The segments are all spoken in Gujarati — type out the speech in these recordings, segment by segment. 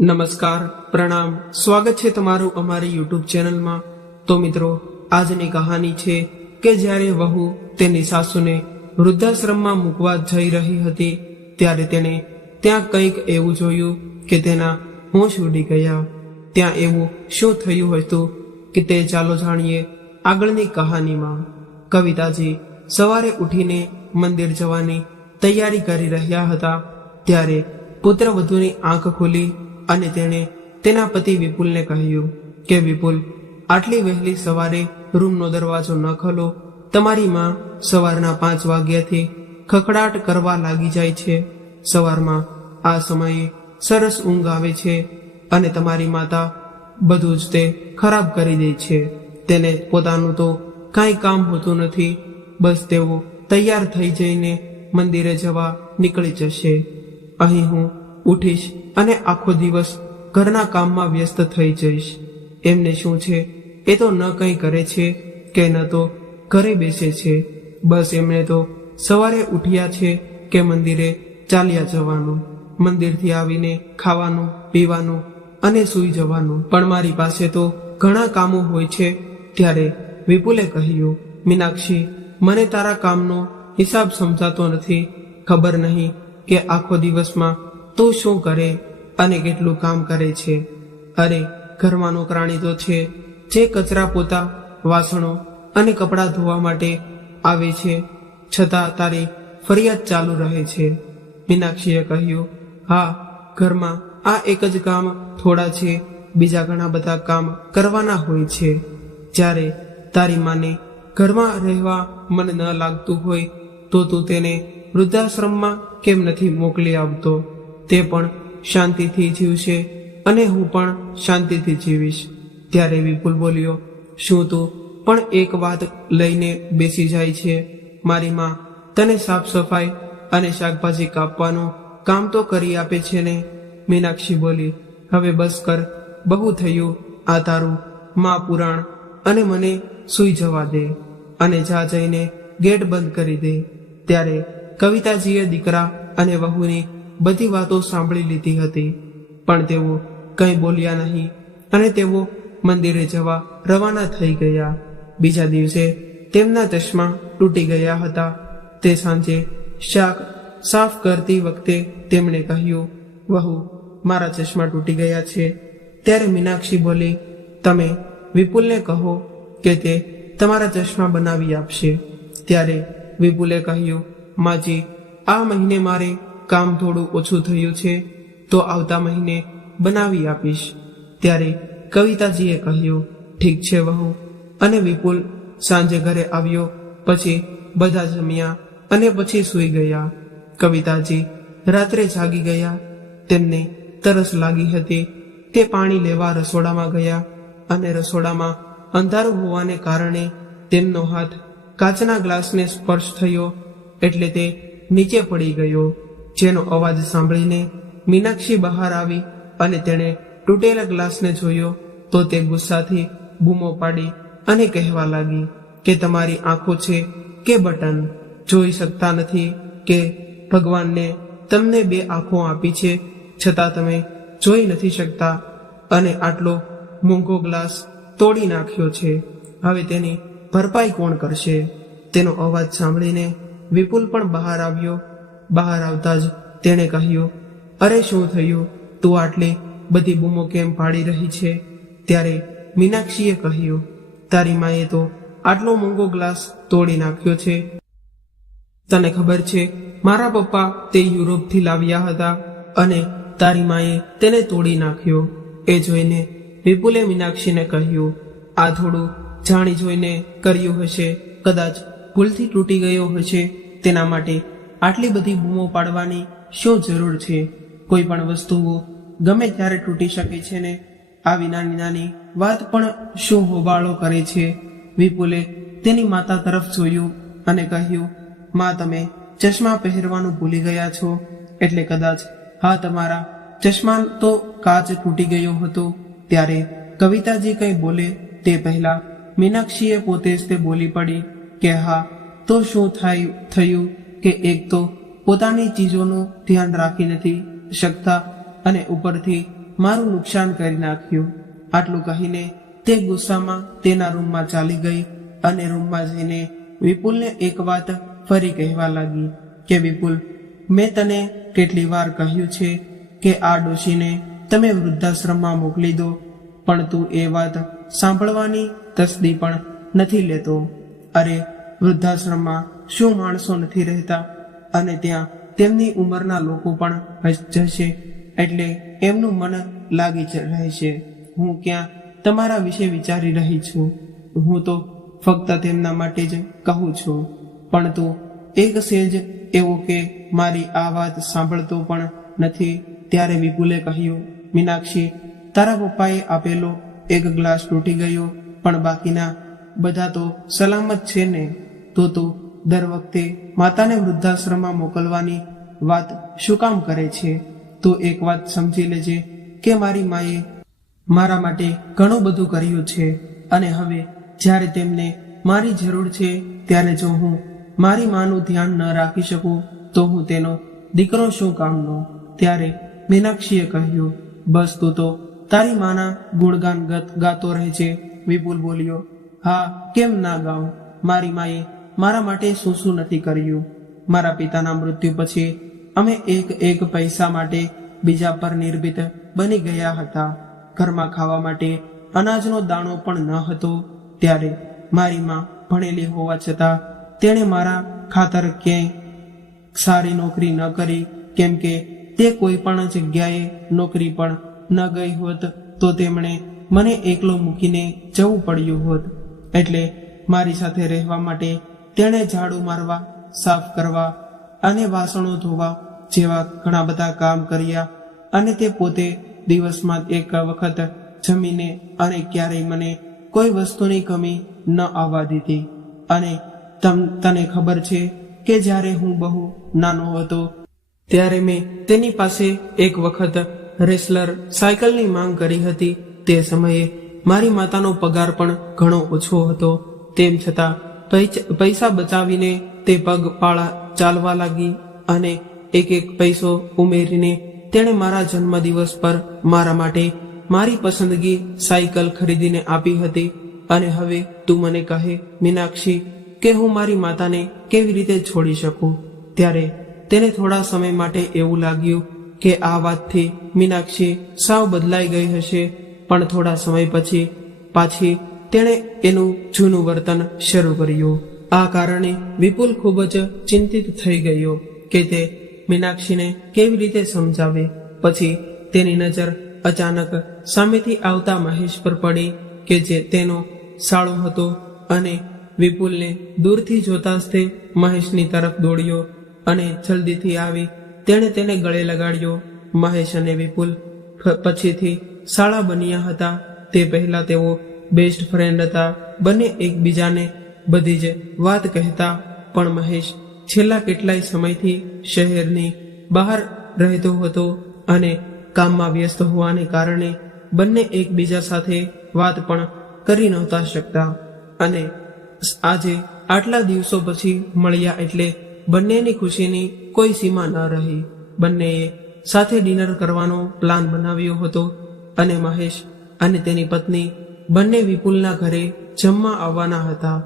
નમસ્કાર, પ્રણામ, સ્વાગત છે તમારું અમારી યુટ્યુબ ચેનલમાં। તો મિત્રો, આજની કહાની છે કે જ્યારે વહુ તેની સાસુને વૃદ્ધાશ્રમમાં મૂકવા જઈ રહી હતી ત્યારે તેણે ત્યાં કંઈક એવું જોયું કે તેના હોશ ઉડી ગયા। ત્યાં એવું શું થયું હતું કે તે ચાલો જાણીએ આગળની કહાનીમાં। કવિતાજી સવારે ઉઠીને મંદિર જવાની તૈયારી કરી રહ્યા હતા ત્યારે પુત્રવધૂની આંખ ખુલી અને તેણે તેના પતિ વિપુલને કહ્યું કે વિપુલ, આટલી વહેલી સવારે રૂમનો દરવાજો ન ખોલો। તમારી માં સવારના 5 વાગ્યાથી ખખડાટ કરવા લાગી જાય છે। સવારમાં આ સમયે સરસ ઊંઘ આવે છે અને તમારી માતા બધું જ તે ખરાબ કરી દે છે। તેને પોતાનું તો કાંઈ કામ હોતું નથી, બસ તેઓ તૈયાર થઈ જઈને મંદિરે જવા નીકળી જશે। અહીં હું ઉઠીશ અને આખો દિવસ ઘરના કામમાં વ્યસ્ત થઈ જઈશ। એમને શું છે, એ તો ન કંઈ કરે છે કે ન તો ઘરે બેસે છે, બસ એમણે તો સવારે ઉઠ્યા છે કે મંદિરે ચાલ્યા જવાનું, મંદિરથી આવીને ખાવાનું પીવાનું અને સૂઈ જવાનું, પણ મારી પાસે તો ઘણા કામો હોય છે। ત્યારે વિપુલે કહ્યું, મીનાક્ષી, મને તારા કામનો હિસાબ સમજાતો નથી। ખબર નહીં કે આખો દિવસમાં તું શું કરે અને કેટલું કામ કરે છે। અરે, ઘરમાં નોકરાણી તો છે જે કચરા પોતા, વાસણો અને કપડાં ધોવા માટે આવે છે, છતાં તારી ફરિયાદ ચાલુ રહે છે। મીનાક્ષીએ કહ્યું, હા, ઘરમાં આ એક જ કામ થોડા છે, બીજા ઘણા બધા કામ કરવાના હોય છે। જ્યારે તારી માને ઘરમાં રહેવા મન ન લાગતું હોય તો તું તેને વૃદ્ધાશ્રમમાં કેમ નથી મોકલી આવતો? તે પણ શાંતિથી જીવશે અને હું પણ શાંતિથી જીવીશ। ત્યારે વિપુલ બોલ્યો, શું તું પણ એક વાત લઈને બેસી જાય છે? મારી માં તને સાફ સફાઈ અને શાકભાજી કાપવાનું કામ તો કરી આપે છે ને? મીનાક્ષી બોલી, હવે બસ કર, બહુ થયું આ તારું માં પુરાણ, અને મને સૂઈ જવા દે અને જા જઈને ગેટ બંધ કરી દે। ત્યારે કવિતાજીએ દીકરા અને વહુની બધી વાતો સાંભળી લીધી હતી, પણ તેઓ કંઈ બોલ્યા નહીં અને તેઓ મંદિરે જવા રવાના થઈ ગયા। બીજા દિવસે તેમના ચશ્મા તૂટી ગયા હતા। તે સાંજે શાક સાફ કરતી વખતે તેમણે કહ્યું, વહુ, મારા ચશ્મા તૂટી ગયા છે। ત્યારે મીનાક્ષી બોલી, તમે વિપુલને કહો કે તે તમારા ચશ્મા બનાવી આપશે। ત્યારે વિપુલે કહ્યું, માજી, આ મહિને મારે કામ થોડું ઓછું થયું છે તો આવતા મહિને બનાવી આપીશ। ત્યારે કવિતાજીએ કહ્યું, ઠીક છે વહુ। અને વિપુલ સાંજે ઘરે આવ્યો, પછી બધા જમ્યા અને પછી સૂઈ ગયા। કવિતાજી રાત્રે જાગી ગયા। તેમને તરસ લાગી હતી। તે પાણી લેવા રસોડામાં ગયા અને રસોડામાં અંધારું હોવાને કારણે તેમનો હાથ કાચના ગ્લાસને સ્પર્શ થયો એટલે તે નીચે પડી ગયો, જેનો અવાજ સાંભળીને મીનાક્ષી બહાર આવી અને તેણે તૂટેલા ગ્લાસને જોયો તો તે ગુસ્સાથી બૂમો પાડી અને કહેવા લાગી કે તમારી આંખો છે કે બટન? જોઈ શકતા નથી કે ભગવાનને તમને 2 આંખો આપી છે, છતાં તમે જોઈ નથી શકતા અને આટલો મોંઘો ગ્લાસ તોડી નાખ્યો છે। હવે તેની ભરપાઈ કોણ કરશે? તેનો અવાજ સાંભળીને વિપુલ પણ બહાર આવ્યો। બહાર આવતા જ તેણે કહ્યું, અરે શું થયું? તું આટલી બધી બૂમો કેમ પાડી રહી છે? ત્યારે મીનાક્ષીએ કહ્યું, તારી માએ તો આટલો મોંઘો ગ્લાસ તોડી નાખ્યો છે। તને ખબર છે, મારા પપ્પા તે યુરોપથી લાવ્યા હતા અને તારી માએ તેને તોડી નાખ્યો। એ જોઈને વિપુલે મીનાક્ષીને કહ્યું, આ થોડું જાણી જોઈને કર્યું હશે, કદાચ ભૂલથી તૂટી ગયો હશે, તેના માટે આટલી બધી બૂમો પાડવાની શું જરૂર છે? કોઈ પણ વસ્તુઓ ગમે ત્યારે તૂટી શકે છે ને? આવી નાની નાની વાત પણ શું હોબાળો કરે છે? વિપુલે તેની માતા તરફ જોયું અને કહ્યું, માં, તમે ચશ્મા પહેરવાનું ભૂલી ગયા છો એટલે કદાચ હા, તમારા ચશ્મા તો કાચ તૂટી ગયો હતો। ત્યારે કવિતાજી કંઈ બોલે તે પહેલા મીનાક્ષીએ પોતે જ તે બોલી પડી કે હા, તો શું થયું કે એક તો પોતાની ચીજોનું ધ્યાન રાખી નથી શકતા અને ઉપરથી મારું નુકસાન કરી નાખ્યું. આટલું કહીને તે ગુસ્સામાં તેના રૂમમાં ચાલી ગઈ અને રૂમમાં જઈને વિપુલને એક વાત ફરી કહેવા લાગી કે વિપુલ, મેં તને કેટલી વાર કહ્યું છે કે આ ડોશીને તમે વૃદ્ધાશ્રમમાં મોકલી દો, પણ તું એ વાત સાંભળવાની તસદી પણ નથી લેતો. અરે, વૃદ્ધાશ્રમમાં શું માણસો નથી રહેતા? અને ત્યાં તેમની ઉંમરના લોકો પણ જશે એટલે એમનું મન લાગી રહેશે. હું ક્યાં તમારા વિશે વિચારી રહી છું? હું તો ફક્ત તેમના માટે જ કહું છું. પણ તું એક સેજ એવો કે મારી આ વાત સાંભળતો પણ નથી. ત્યારે વિપુલે કહ્યું, મીનાક્ષી, તારા પપ્પાએ આપેલો એક ગ્લાસ તૂટી ગયો, પણ બાકીના બધા તો સલામત છે ને? તો તું દર વખતે માતાને વૃદ્ધાશ્રમમાં મોકલવાની વાત શું કામ કરે છે? તું એક વાત સમજી લેજે કે મારી માએ મારા માટે ઘણું બધું કર્યું છે, અને હવે જ્યારે તેમને મારી જરૂર છે ત્યારે જો હું મારી માનું ધ્યાન ન રાખી શકું તો હું તેનો દીકરો શું કામનો? ત્યારે મીનાક્ષીએ કહ્યું, બસ તું તો તારી માના ગુણગાન ગાતો રહે છે. વિપુલ બોલ્યો, હા, કેમ ના ગાઉં? મારી માએ મારા માટે શું શું નથી કર્યું. મારા પિતાના મૃત્યુ પછી અમે એક પૈસા માટે બીજા પર નિર્ભીત બની ગયા હતા. ઘરમાં ખાવા માટે અનાજનો દાણો પણ ન હતો. ત્યારે મારી માં ભણેલી હોવા છતાં તેણે મારા ખાતર ક્યાંય સારી નોકરી ન કરી, કેમ કે તે કોઈ પણ જગ્યાએ નોકરી પણ ન ગઈ હોત તો તેમણે મને એકલો મૂકીને જવું પડ્યું હોત. એટલે મારી સાથે રહેવા માટે તેણે ઝાડુ મારવા, સાફ કરવા અને વાસણો ધોવા જેવા ઘણા બધા કામ કર્યા. અને તે પોતે દિવસમાં એક વખત જમીને અને ક્યારેય મને કોઈ વસ્તુની કમી ન આવવા દીધી. અને તને ખબર છે કે જ્યારે હું બહુ નાનો હતો ત્યારે મેં તેની પાસે એક વખત રેસલર સાયકલની માંગ કરી હતી. તે સમયે મારી માતાનો પગાર પણ ઘણો ઓછો હતો. તેમ છતાં પૈસા બચાવીને તે પગપાળા ચાલવા લાગી અને એક પૈસો ઉમેરીને તેણે મારા જન્મદિવસ પર મારા માટે મારી પસંદગી સાયકલ ખરીદીને આપી હતી. અને હવે તું મને કહે મીનાક્ષી કે હું મારી માતાને કેવી રીતે છોડી શકું? ત્યારે તેને થોડા સમય માટે એવું લાગ્યું કે આ વાતથી મીનાક્ષી સાવ બદલાઈ ગઈ હશે, પણ થોડા સમય પછી પાછી તેણે એનું જૂનું વર્તન શરૂ કર્યું. આ કારણે વિપુલ ખૂબ જ ચિંતિત થઈ ગયો કે તે મીનાક્ષીને કેવી રીતે સમજાવે. પછી તેની નજર અચાનક સામેથી આવતા મહેશ પર પડી કે જે તેનો સાળો હતો, અને વિપુલને દૂરથી જોતા જ તે મહેશની તરફ દોડ્યો અને જલ્દીથી આવી તેણે તેને ગળે લગાડ્યો. મહેશ અને વિપુલ પછીથી સાળા બન્યા હતા. તે પહેલા તેઓ બેસ્ટ ફ્રેન્ડ હતા. બંને એકબીજાને બધી જ વાત કહેતા, પણ મહેશ છેલ્લા કેટલાય સમયથી શહેરની બહાર રહેતો હતો અને કામમાં વ્યસ્ત હોવાને કારણે બંને એકબીજા સાથે વાત પણ કરી નહોતા શકતા. અને આજે આટલા દિવસો પછી મળ્યા એટલે બંનેની ખુશીની કોઈ સીમા ન રહી. બંનેએ સાથે ડિનર કરવાનો પ્લાન બનાવ્યો હતો અને મહેશ અને તેની પત્ની બંને વિપુલના ઘરે જમવા આવવાના હતા.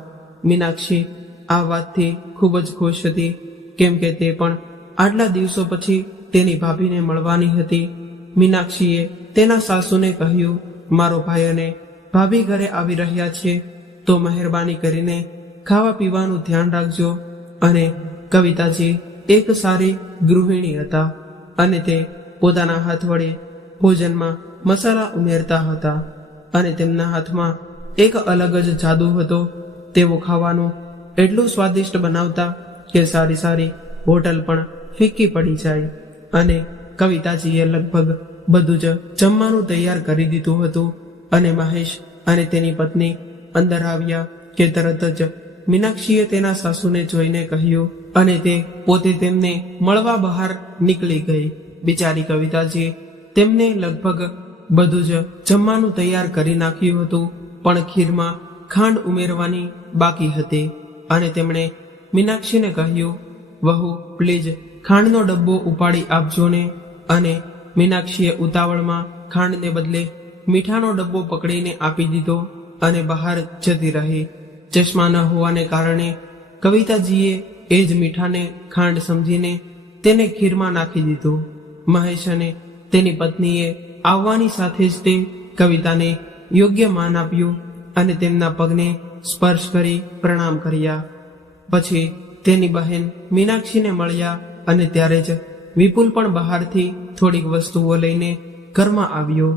મીનાક્ષી આ વાતથી ખૂબ જ ખુશ હતી, કેમ કે તે પણ આટલા દિવસો પછી તેની ભાભીને મળવાની હતી. મીનાક્ષીએ તેના સાસુને કહ્યું, મારો ભાઈ અને ભાભી ઘરે આવી રહ્યા છે, તો મહેરબાની કરીને ખાવા પીવાનું ધ્યાન રાખજો. અને કવિતાજી એક સારી ગૃહિણી હતા અને તે પોતાના હાથ વડે ભોજનમાં મસાલા ઉમેરતા હતા અને તેમના હાથમાં એક અલગ જ જાદુ હતો. તેઓ ખાવાનું એટલું સ્વાદિષ્ટ બનાવતા કે સારી હોટલ પણ ફીકી પડી જાય. અને કવિતાજીએ લગભગ બધું જ જમવાનું તૈયાર કરી દીધું હતું અને મહેશ અને તેની પત્ની અંદર આવ્યા કે તરત જ મીનાક્ષીએ તેના સાસુને જોઈને કહ્યું અને તે પોતે તેમને મળવા બહાર નીકળી ગઈ. બિચારી કવિતાજી તેમને લગભગ બધું જ જમવાનું તૈયાર કરી નાખ્યું હતું, પણ ખીરમાં ખાંડ ઉમેરવાની બાકી હતી. અને તેમણે મીનાક્ષીને કહ્યું, વહુ પ્લીઝ ખાંડનો ડબ્બો ઉપાડી આપજો ને. અને મીનાક્ષીએ ઉતાવળમાં ખાંડને બદલે મીઠાનો ડબ્બો પકડીને આપી દીધો અને બહાર જતી રહી. ચશ્મા ન હોવાને કારણે કવિતાજીએ એ જ મીઠાને ખાંડ સમજીને તેને ખીરમાં નાખી દીધું. મહેશ અને તેની પત્નીએ આવવાની સાથે જ તે કવિતાને યોગ્ય માન આપ્યું અને તેમના પગને સ્પર્શ કરી પ્રણામ કર્યા. પછી તેની બહેન મીનાક્ષીને મળ્યા અને ત્યારે જ વિપુલ પણ બહારથી થોડીક વસ્તુઓ લઈને ઘરમાં આવ્યો.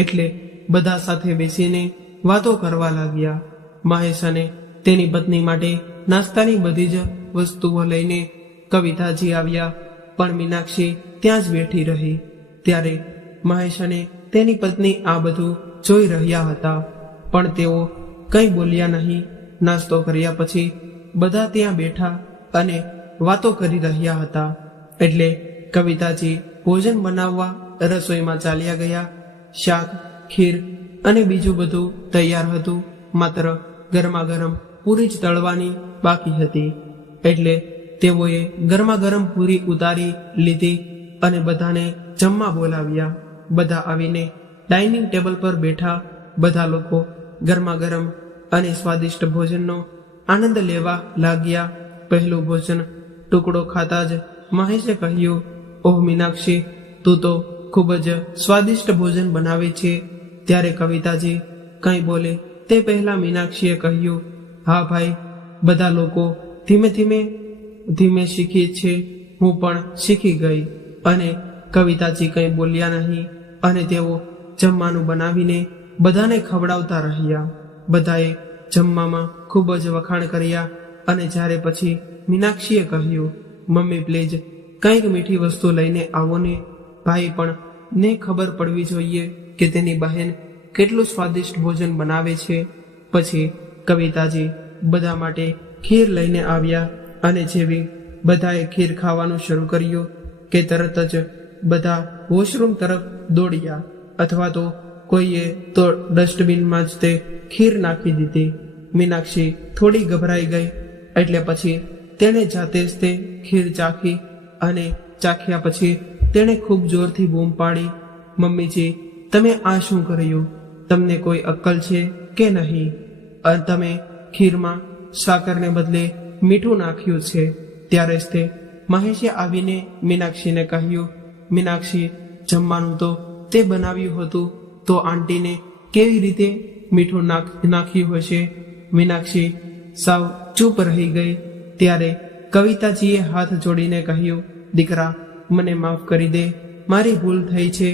એટલે બધા સાથે બેસીને વાતો કરવા લાગ્યા. મહેશ અને તેની પત્ની માટે નાસ્તાની બધી જ વસ્તુઓ લઈને કવિતાજી આવ્યા, પણ મીનાક્ષી ત્યાં જ બેઠી રહી. ત્યારે મહેશ અને તેની પત્ની આ બધું જોઈ રહ્યા હતા, પણ તેઓ કંઈ બોલ્યા નહીં. નાસ્તો કર્યા પછી બધા ત્યાં બેઠા અને વાતો કરી રહ્યા હતા. એટલે કવિતાજી ભોજન બનાવવા રસોઈમાં ચાલ્યા ગયા. શાક, ખીર અને બીજું બધું તૈયાર હતું, માત્ર ગરમા ગરમ પૂરી જ તળવાની બાકી હતી. એટલે તેઓએ ગરમા ગરમ પૂરી ઉતારી લીધી અને બધાને જમવા બોલાવ્યા. બધા આવીને ડાઇનિંગ ટેબલ પર બેઠા. બધા લોકો ગરમા ગરમ અને સ્વાદિષ્ટ ભોજનનો આનંદ લેવા લાગ્યા. પહેલું ભોજન ટુકડો ખાતા જ મહેશે કહ્યું, ઓહ મીનાક્ષી, તું તો ખૂબ જ સ્વાદિષ્ટ ભોજન બનાવે છે. ત્યારે કવિતાજી કંઈ બોલે તે પહેલા મીનાક્ષીએ કહ્યું, હા ભાઈ, બધા લોકો ધીમે ધીમે શીખી છે, હું પણ શીખી ગઈ. અને કવિતાજી કંઈ બોલ્યા નહીં અને તેઓ જમવાનું બનાવીને બધાને ખવડાવતા રહ્યા. બધાએ જમવામાં ખૂબ જ વખાણ કર્યા અને જ્યારે પછી મીનાક્ષીએ કહ્યું, મમ્મી પ્લીઝ કંઈક મીઠી વસ્તુ લઈને આવો ને. ભાઈ પણ ને ખબર પડવી જોઈએ કે તેની બહેન કેટલું સ્વાદિષ્ટ ભોજન બનાવે છે. પછી કવિતાજી બધા માટે ખીર લઈને આવ્યા અને જેવી બધાએ ખીર ખાવાનું શરૂ કર્યું કે તરત જ બધા વોશરૂમ તરફ દોડ્યા, અથવા તો કોઈએ તો ડસ્ટબિનમાં જ તે ખીર નાખી દીધી. મીનાક્ષી થોડી ગભરાઈ ગઈ, એટલે પછી તેણે જાતે જ તે ખીર ચાખી અને ચાખ્યા પછી તેણે ખૂબ જોરથી બૂમ પાડી, મમ્મીજી, તમે આ શું કર્યું? તમને કોઈ અક્કલ છે કે નહીં? તમે ખીરમાં સાકરને બદલે મીઠું નાખ્યું છે. ત્યારે જ તે મહેશે આવીને મીનાક્ષીને કહ્યું, મીનાક્ષી, જમવાનું તો તે બનાવ્યું હતું, તો આંટીને કેવી રીતે મીઠું નાખ્યું હશે? મીનાક્ષી સાવ ચૂપ રહી ગઈ. ત્યારે કવિતાજીએ હાથ જોડીને કહ્યું, દીકરા, મને માફ કરી દે, મારી ભૂલ થઈ છે.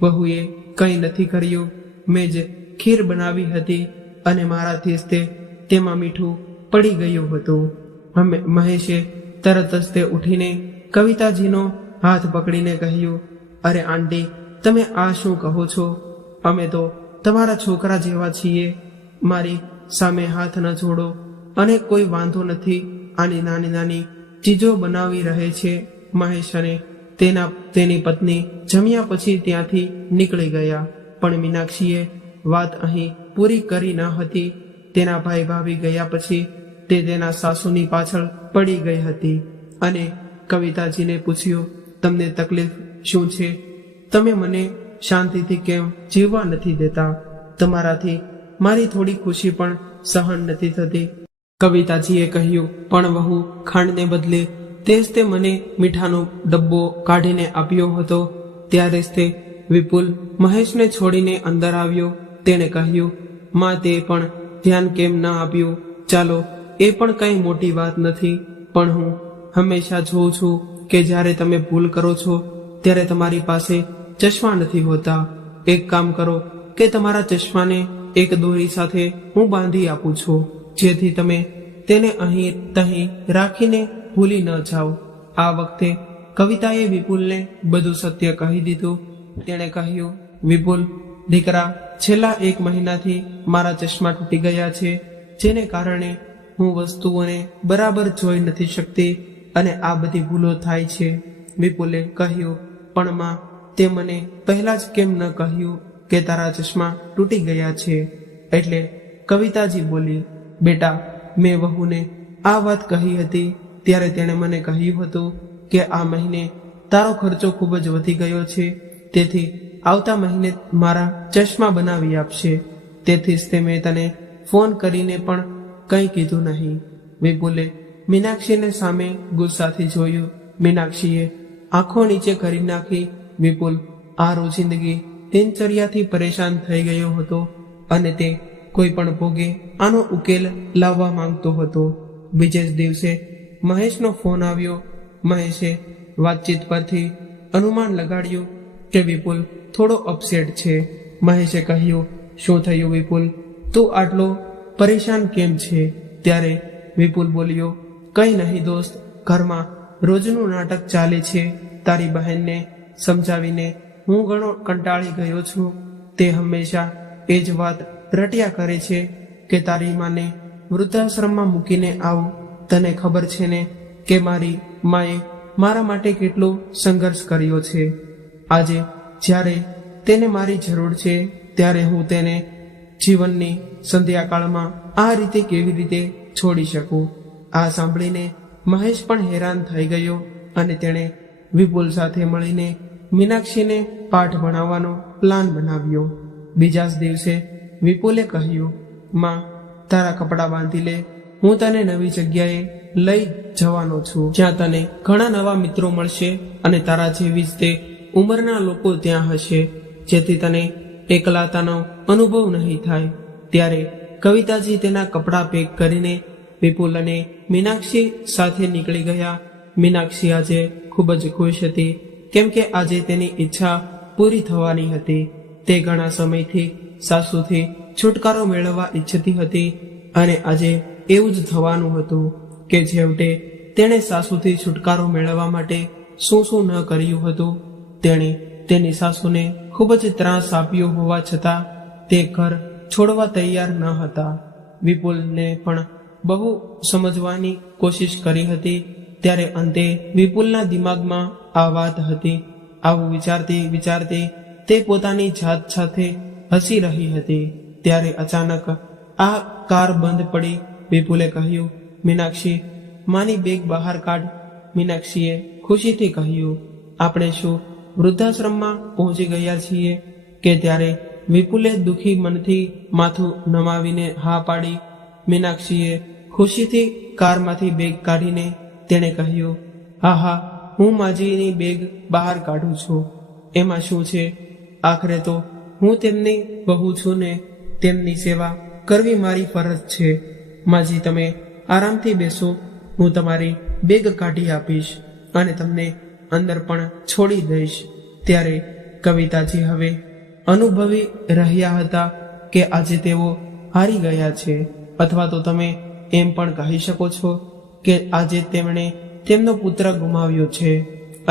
બહુએ કંઈ નથી કર્યું, મેં જ ખીર બનાવી હતી અને મારાથી જ તેમાં મીઠું પડી ગયું હતું. મહેશે તરત જ તે ઉઠીને કવિતાજીનો હાથ પકડીને કહ્યું, અરે આંટી, તમે આ શું કહો છો? અમે તો તમારા છોકરા જેવા છીએ. મારી સામે હાથ ન જોડો. અને કોઈ વાંધો નથી, આની નાની નાની ચીજો બનાવી રહે છે. મહેશ અને તેની પત્ની જમ્યા પછી ત્યાંથી નીકળી ગયા. પણ મીનાક્ષીએ વાત અહીં પૂરી કરી ન હતી. તેના ભાઈ ભાભી ગયા પછી તે તેના સાસુની પાછળ પડી ગઈ હતી અને કવિતાજીને પૂછ્યું, તમને તકલીફ શું છે? તમે મને શાંતિથી કેમ જીવવા નથી દેતા? તમારાથી મારી થોડી ખુશી પણ સહન નથી થતી. કવિતાજીએ કહ્યું, પણ વહુ, ખાંડને બદલે તે જ તે મને મીઠાનો ડબ્બો કાઢીને આપ્યો હતો. ત્યારે જ તે વિપુલ મહેશને છોડીને અંદર આવ્યો. તેણે કહ્યું, માં, તે પણ ધ્યાન કેમ ન આપ્યું? ચાલો, એ પણ કંઈ મોટી વાત નથી, પણ હું હંમેશા જોઉં છું કે જ્યારે તમે ભૂલ કરો છો ત્યારે તમારી પાસે ચશ્મા નથી હોતા. એક કામ કરો કે તમારા ચશ્માને એક દોરી સાથે હું બાંધી આપું છું, જેથી તમે તેને અહીં તહીં રાખીને ભૂલી ન જાઓ. આ વખતે કવિતાએ વિપુલને બધું સત્ય કહી દીધું. તેણે કહ્યું, વિપુલ દીકરા, છેલ્લા 1 મહિનાથી મારા ચશ્મા તૂટી ગયા છે, જેને કારણે હું વસ્તુઓને બરાબર જોઈ નથી શકતી અને આ બધી ભૂલો થાય છે. વિપુલે કહ્યું, પણ માં, તે મને પહેલા જ કેમ ન કહ્યું કે તારા ચશ્મા તૂટી ગયા છે? એટલે કવિતાજી બોલી, બેટા, મેં વહુને આ વાત કહી હતી ત્યારે તેણે મને કહ્યું હતું કે આ મહિને તારો ખર્ચો ખૂબ જ વધી ગયો છે, તેથી આવતા મહિને મારા ચશ્મા બનાવી આપશે. તેથી જ તે મેં તને ફોન કરીને પણ કંઈ કીધું નહીં. વિપુલે મીનાક્ષીને સામે ગુસ્સાથી જોયું. મીનાક્ષીએ આંખો નીચે કરી નાખી. વિપુલ આ રોજિંદગી દિનચર્યાથી પરેશાન થઈ ગયો હતો અને તે કોઈ પણ ભોગે આનો ઉકેલ લાવવા માંગતો હતો. બીજે જ દિવસે મહેશનો ફોન આવ્યો. મહેશે વાતચીત પરથી અનુમાન લગાડ્યું કે વિપુલ થોડો અપસેટ છે. મહેશે કહ્યું, શું થયું વિપુલ, તું આટલો પરેશાન કેમ છે? ત્યારે વિપુલ બોલ્યો, કંઈ નહીં દોસ્ત, ઘરમાં રોજનું નાટક ચાલે છે. તારી બહેનને સમજાવીને હું ઘણો કંટાળી ગયો છું. તે હંમેશા એ જ વાત રટ્યા કરે છે કે તારી માને વૃદ્ધાશ્રમમાં મૂકીને આવું. તને ખબર છે ને કે મારી માએ મારા માટે કેટલો સંઘર્ષ કર્યો છે. આજે જ્યારે તેને મારી જરૂર છે ત્યારે હું તેને જીવનની સંધ્યાકાળમાં આ રીતે કેવી રીતે છોડી શકું? આ સાંભળીને મહેશ પણ હેરાન થઈ ગયો અને તેણે વિપુલ સાથે મળીને મીનાક્ષીને પાઠ ભણાવવાનો પ્લાન બનાવ્યો. બીજા જ દિવસે વિપુલે કહ્યું, માં, તારા કપડાં બાંધી લે, હું તને નવી જગ્યાએ લઈ જવાનો છું, જ્યાં તને ઘણા નવા મિત્રો મળશે અને તારા જેવી જ તે ઉંમરના લોકો ત્યાં હશે, જેથી તને એકલાતાનો અનુભવ નહીં થાય. ત્યારે કવિતાજી તેના કપડાં પેક કરીને વિપુલ અને મીનાક્ષી સાથે નીકળી ગયા. મીનાક્ષી આજે ખૂબ જ ખુશ હતી, કેમ કે આજે તેની ઈચ્છા પૂરી થવાની હતી. તે ઘણા સમયથી સાસુથી છુટકારો મેળવવા ઈચ્છતી હતી અને આજે એવું જ થવાનું હતું કે છેવટે તેણે સાસુથી છુટકારો મેળવવા માટે શું ન કર્યું હતું. તેણે તેની સાસુને ખૂબ જ ત્રાસ આપ્યો હોવા છતાં તે ઘર છોડવા તૈયાર ન હતા. વિપુલને પણ બહુ સમજવાની કોશિશ કરી હતી. ત્યારે અંતે વિપુલના દિમાગમાં આ વાત હતી. આવું વિચારતી વિચારતી તે પોતાની જાત સાથે હસી રહી હતી. ત્યારે અચાનક આ કાર બંધ પડી. વિપુલે કહ્યું, મીનાક્ષી, માની બેગ બહાર કાઢ. મીનાક્ષીએ ખુશીથી કહ્યું, આપણે શું વૃદ્ધાશ્રમમાં પહોંચી ગયા છીએ કે? ત્યારે વિપુલે દુઃખી મનથી માથું નમાવીને હા પાડી. મીનાક્ષીએ ખુશીથી કારમાંથી બેગ કાઢીને તેણે કહ્યું, હા, હું માજીની બેગ બહાર કાઢું છું. એમાં શું છે? આખરે તો હું તેમની બહુ છું ને, તેમની સેવા કરવી મારી ફરજ છે. માજી, તમે આરામથી બેસો, હું તમારી બેગ કાઢી આપીશ અને તમને અંદર પણ છોડી દઈશ. ત્યારે કવિતાજી હવે અનુભવી રહ્યા હતા કે આજે તેઓ હારી ગયા છે, અથવા તો તમે એમ પણ કહી શકો છો કે આજે તેમણે તેમનો પુત્ર ગુમાવ્યો છે.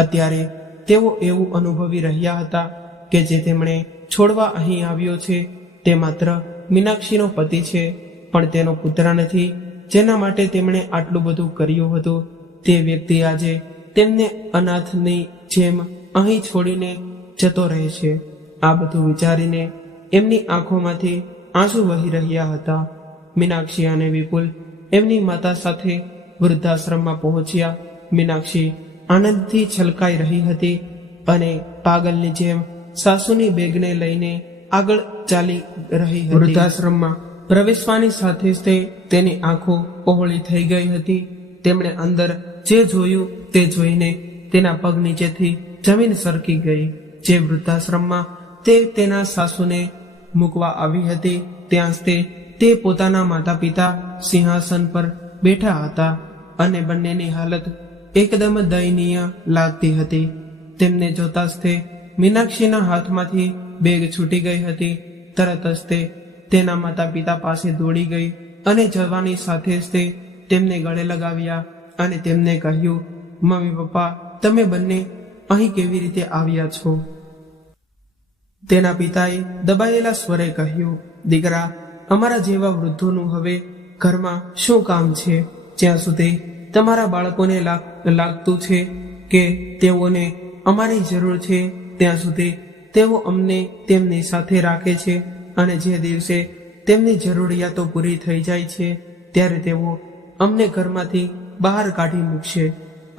અત્યારે તેઓ એવું અનુભવી રહ્યા હતા કે જે તેમણે છોડવા અહીં આવ્યો છે તે માત્ર મીનાક્ષીનો પતિ છે, પણ તેનો પુત્ર નથી, જેના માટે તેમણે આટલું બધું કર્યું હતું. તે વ્યક્તિ આજે તેમને અનાથની જેમ અહીં છોડીને જતો રહે છે. આ બધું વિચારીને એમની આંખોમાંથી આંસુ વહી રહ્યા હતા. મીનાક્ષી અને વિપુલ એમની માતા સાથે વૃદ્ધાશ્રમમાં પહોંચ્યા. મીનાક્ષી આનંદથી છલકાઈ રહી હતી અને પાગલની જેમ સાસુની બેગને લઈને આગળ ચાલી રહી હતી. વૃદ્ધાશ્રમમાં પ્રવેશવાની સાથે જ તેની આંખો પહોળી થઈ ગઈ હતી. તેમણે અંદર જે જોયું તે જોઈને તેના પગ નીચેથી જમીન સરકી ગઈ. જે વૃદ્ધાશ્રમમાં તે તેના સાસુને મૂકવા આવી હતી, ત્યાં જ તે પોતાના માતા પિતા સિંહાસન પર બેઠા હતા અને બંનેની હાલત એકદમ દયનીય લાગતી હતી. તેમને જોતા જ તે મીનાક્ષીના હાથમાંથી બેગ છૂટી ગઈ હતી. તરત જ તે તેના માતા પિતા પાસે દોડી ગઈ અને જવાની સાથે જ તે તેમને ગળે લગાવ્યા અને તેમને કહ્યું, મમ્મી પપ્પા, તમે બંને અહીં કેવી રીતે આવ્યા છો? તેના પિતાએ દબાયેલા સ્વરે કહ્યું, દીકરા, અમારા જેવા વૃદ્ધોનું હવે ઘરમાં શું કામ છે? જ્યાં સુધી તમારા બાળકોને લાગતું છે કે તેઓને અમારી જરૂર છે, ત્યાં સુધી તેઓ અમને તેમની સાથે રાખે છે અને જે દિવસે તેમની જરૂરિયાતો પૂરી થઈ જાય છે ત્યારે તેઓ અમને ઘરમાંથી બહાર કાઢી મૂકશે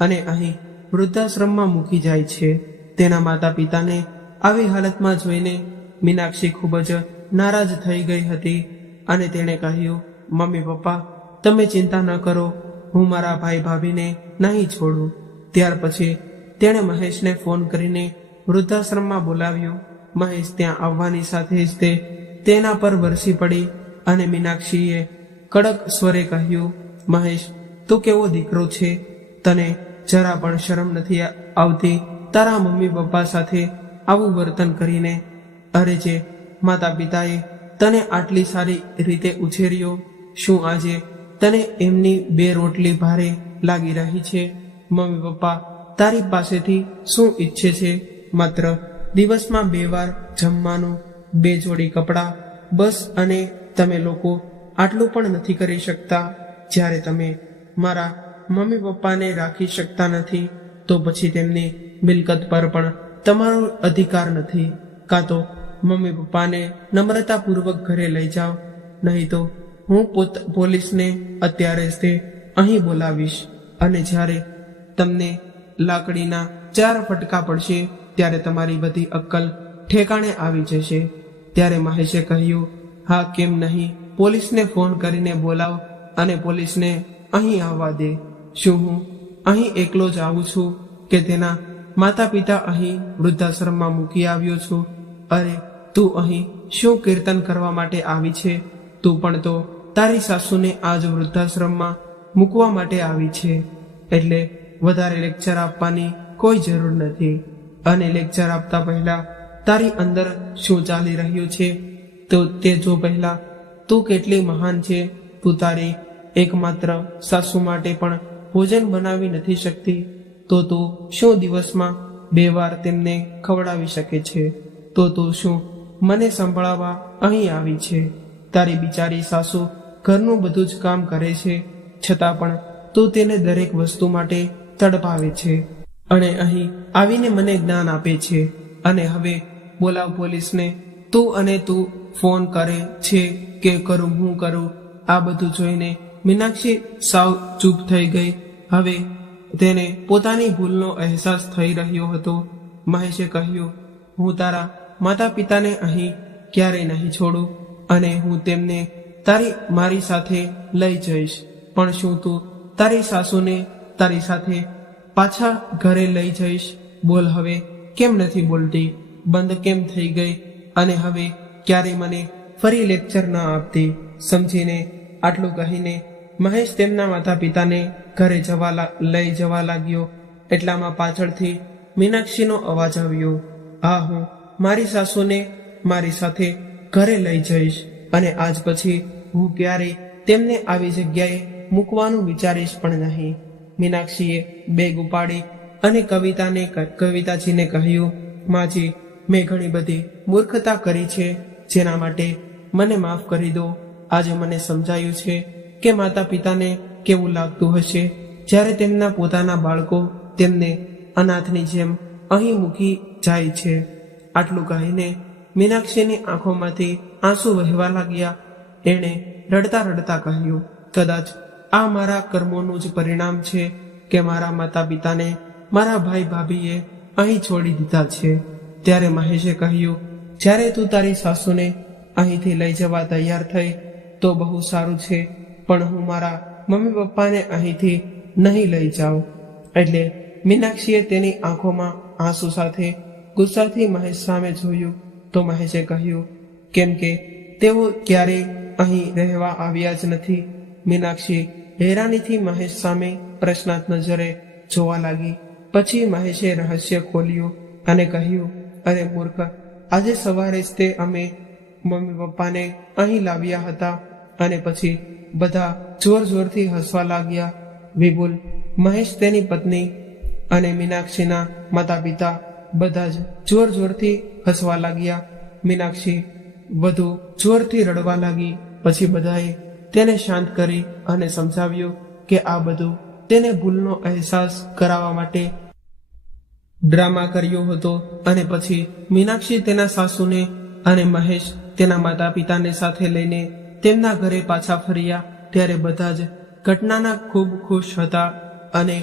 અને અહીં વૃદ્ધાશ્રમમાં મૂકી જાય છે. તેના માતા પિતાને આવી હાલતમાં જોઈને મીનાક્ષી ખૂબ જ નારાજ થઈ ગઈ હતી અને તેણે કહ્યું, મમ્મી પપ્પા, તમે ચિંતા ન કરો, હું મારા ભાઈ ભાભીને નહીં છોડું. ત્યાર પછી તેણે મહેશને ફોન કરીને વૃદ્ધાશ્રમમાં બોલાવ્યો. મહેશ ત્યાં આવવાની સાથે જ તે તેના પર વરસી પડી અને મીનાક્ષીએ કડક સ્વરે કહ્યું, મહેશ, તું કેવો દીકરો છે, તને જરા પણ શરમ નથી આવતી તારા મમ્મી પપ્પા સાથે આવું વર્તન કરીને? અરે જે માતા પિતાએ તને આટલી સારી રીતે ઉછેર્યો, શું આજે તને એમની 2 રોટલી ભારે લાગી રહી છે? મમ્મી પપ્પા તારી પાસેથી શું ઈચ્છે છે? માત્ર દિવસમાં 2 વાર જમવાનું, 2 જોડી કપડાં, બસ. અને તમે લોકો આટલું પણ નથી કરી શકતા? જ્યારે તમે મારા મમ્મી પપ્પાને રાખી શકતા નથી તો પછી તેમની મિલકત પર પણ તમારો અધિકાર નથી. કાં તો મમ્મી પપ્પાને નમ્રતાપૂર્વક ઘરે લઈ જાઓ, નહીં તો હું પોલીસને અત્યારે જ તે અહીં બોલાવીશ અને જ્યારે તમને લાકડીના 4 ફટકા પડશે ત્યારે તમારી બધી અક્કલ ઠેકાણે આવી જશે. ત્યારે મહેશે કહ્યું, હા કેમ નહીં, પોલીસને ફોન કરીને બોલાવ અને પોલીસને અહીં આવવા દે. શું હું અહીં એકલો જ આવું છું કે તેના માતા પિતા અહીં વૃદ્ધાશ્રમમાં મૂકી આવ્યો છું? અરે તું અહીં શું કીર્તન કરવા માટે આવી છે? તું પણ તો તારી સાસુને આજ વૃદ્ધાશ્રમમાં મૂકવા માટે આવી છે, એટલે વધારે લેક્ચર આપવાની કોઈ જરૂર નથી. અને લેક્ચર આપતા પહેલા તારી અંદર શું ચાલી રહ્યું છે તો તે જો પહેલા તું કેટલી મહાન છે. તું તારી એકમાત્ર સાસુ માટે પણ ભોજન બનાવી નથી શકતી તો તું શું દિવસમાં 2 વાર તેમને ખવડાવી શકે છે? તો તું શું મને સંભળાવવા અહીં આવી છે? તારી બિચારી સાસુ ઘરનું બધું જ કામ કરે છે, છતાં પણ તું તેને દરેક વસ્તુ માટે તડપાવે છે અને અહીં આવીને મને જ્ઞાન આપે છે. અને હવે બોલાવ પોલીસને. તું ફોન કરે છે કે કરું હું કરું? આ બધું જોઈને મીનાક્ષી સાવ ચૂપ થઈ ગઈ. હવે તેને પોતાની ભૂલનો અહેસાસ થઈ રહ્યો હતો. મહેશે કહ્યું, હું તારા માતા પિતાને અહીં ક્યારેય નહીં છોડું અને હું તેમને મારી સાથે લઈ જઈશ. પણ શું તું તારી સાસુને તારી સાથે પાછા ઘરે લઈ જઈશ? બોલ હવે, કેમ નથી બોલતી? બંધ કેમ થઈ ગઈ? અને હવે ક્યારે મને ફરી લેક્ચર ના આપતી? સમજીને આટલું કહીને મહેશ તેમના માતા પિતાને ઘરે લઈ જવા લાગ્યો. એટલામાં પાછળથી મીનાક્ષીનો અવાજ આવ્યો, હા, હું મારી સાસુને મારી સાથે ઘરે લઈ જઈશ અને આજ પછી હું ક્યારેય તેમને આવી જગ્યાએ મૂકવાનું વિચારીશ પણ નહીં. મીનાક્ષીએ બેગ ઉપાડી અને કવિતાજીને કહ્યું, માજી, મેં ઘણી બધી મૂર્ખતા કરી છે, જેના માટે મને માફ કરી દો. આજે મને સમજાયું છે કે માતા પિતાને કેવું લાગતું હશે જ્યારે તેમના પોતાના બાળકો તેમને અનાથની જેમ અહીં મૂકી જાય છે. આટલું કહીને મીનાક્ષીની આંખોમાંથી આંસુ વહેવા લાગ્યા. એણે રડતા રડતા કહ્યું, કદાચ આ મારા કર્મોનું જ પરિણામ છે કે મારા માતા પિતાને મારા ભાઈ ભાભીએ અહીં છોડી દીધા છે. ત્યારે મહેશે કહ્યું, જ્યારે તું તારી સાસુને અહીંથી લઈ જવા તૈયાર થઈ તો બહુ સારું છે, પણ હું મારા મમ્મી પપ્પાને અહીંથી નહીં લઈ જાઉં. એટલે મીનાક્ષીએ તેની આંખોમાં આંસુ સાથે ગુસ્સાથી મહેશ સામે જોયું તો મહેશે કહ્યું, કેમ કે તેઓ ક્યારેય અહીં રહેવા આવ્યા જ નથી. મીનાક્ષી હેરાનીથી મહેશ સામે પ્રશ્નાર્થ નજરે જોવા લાગી. પછી મહેશે રહસ્ય ખોલ્યું અને કહ્યું, અરે મૂર્ખ, આજે સવારે જ તે અમે મમ્મી પપ્પાને અહીં લાવ્યા હતા. અને પછી બધા જોર જોરથી હસવા લાગ્યા. વિપુલ, મહેશ, તેની પત્ની અને મીનાક્ષીના માતા પિતા બધા જ જોર જોરથી હસવા લાગ્યા. મીનાક્ષી વધુ જોરથી રડવા લાગી. પછી બધાએ તેને શાંત કરી અને સમજાવ્યું કે આ બધું તેને ભૂલનો અહેસાસ કરાવવા માટે ડ્રામા કર્યો હતો. અને પછી મીનાક્ષી તેના સાસુને અને મહેશ તેના માતા પિતાને સાથે લઈને તેમના ઘરે પાછા ફર્યા. ત્યારે બધા જ ઘટનાના ખૂબ ખુશ હતા અને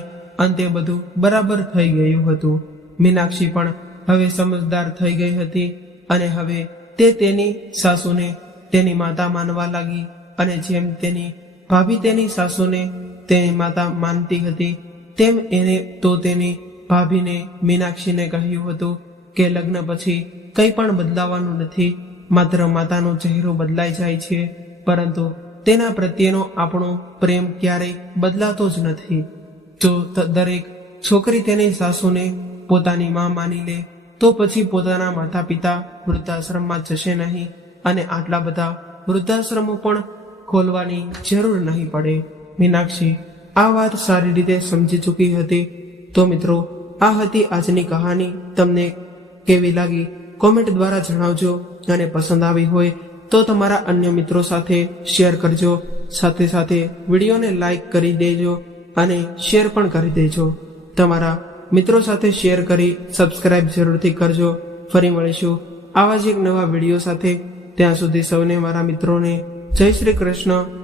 અંતે બધું બરાબર થઈ ગયું હતું. મીનાક્ષી પણ હવે સમજદાર થઈ ગઈ હતી અને હવે તે તેની સાસુને તેની માતા માનવા લાગી અને જેમ તેની ભાભી તેની સાસુને તેની માતા માનતી હતી તેમ એને તો તેની ભાભીને મીનાક્ષીને કહ્યું હતું કે લગ્ન પછી કંઈ પણ બદલાવાનું નથી, માત્ર માતાનો ચહેરો બદલાઈ જાય છે, પરંતુ તેના પ્રત્યેનો આપણો પ્રેમ ક્યારેય બદલાતો જ નથી. જો દરેક છોકરી તેની સાસુને પોતાની માં માની લે તો પછી પોતાના માતા પિતા વૃદ્ધાશ્રમમાં જશે નહીં અને આટલા બધા વૃદ્ધાશ્રમો પણ ખોલવાની જરૂર નહીં પડે. મીનાક્ષી આ વાત સારી રીતે સમજી ચૂકી હતી. તો મિત્રો, આ હતી આજની કહાની. તમને કેવી લાગી કોમેન્ટ દ્વારા જણાવજો અને પસંદ આવી હોય તો તમારા અન્ય મિત્રો સાથે શેર કરજો. સાથે સાથે વિડીયોને લાઈક કરી દેજો અને શેર પણ કરી દેજો. તમારા મિત્રો સાથે શેર કરી સબસ્ક્રાઇબ જરૂરથી કરજો. ફરી મળીશું આવા જ એક નવા વિડીયો સાથે. ત્યાં સુધી સૌને મારા મિત્રોને જય શ્રી કૃષ્ણ.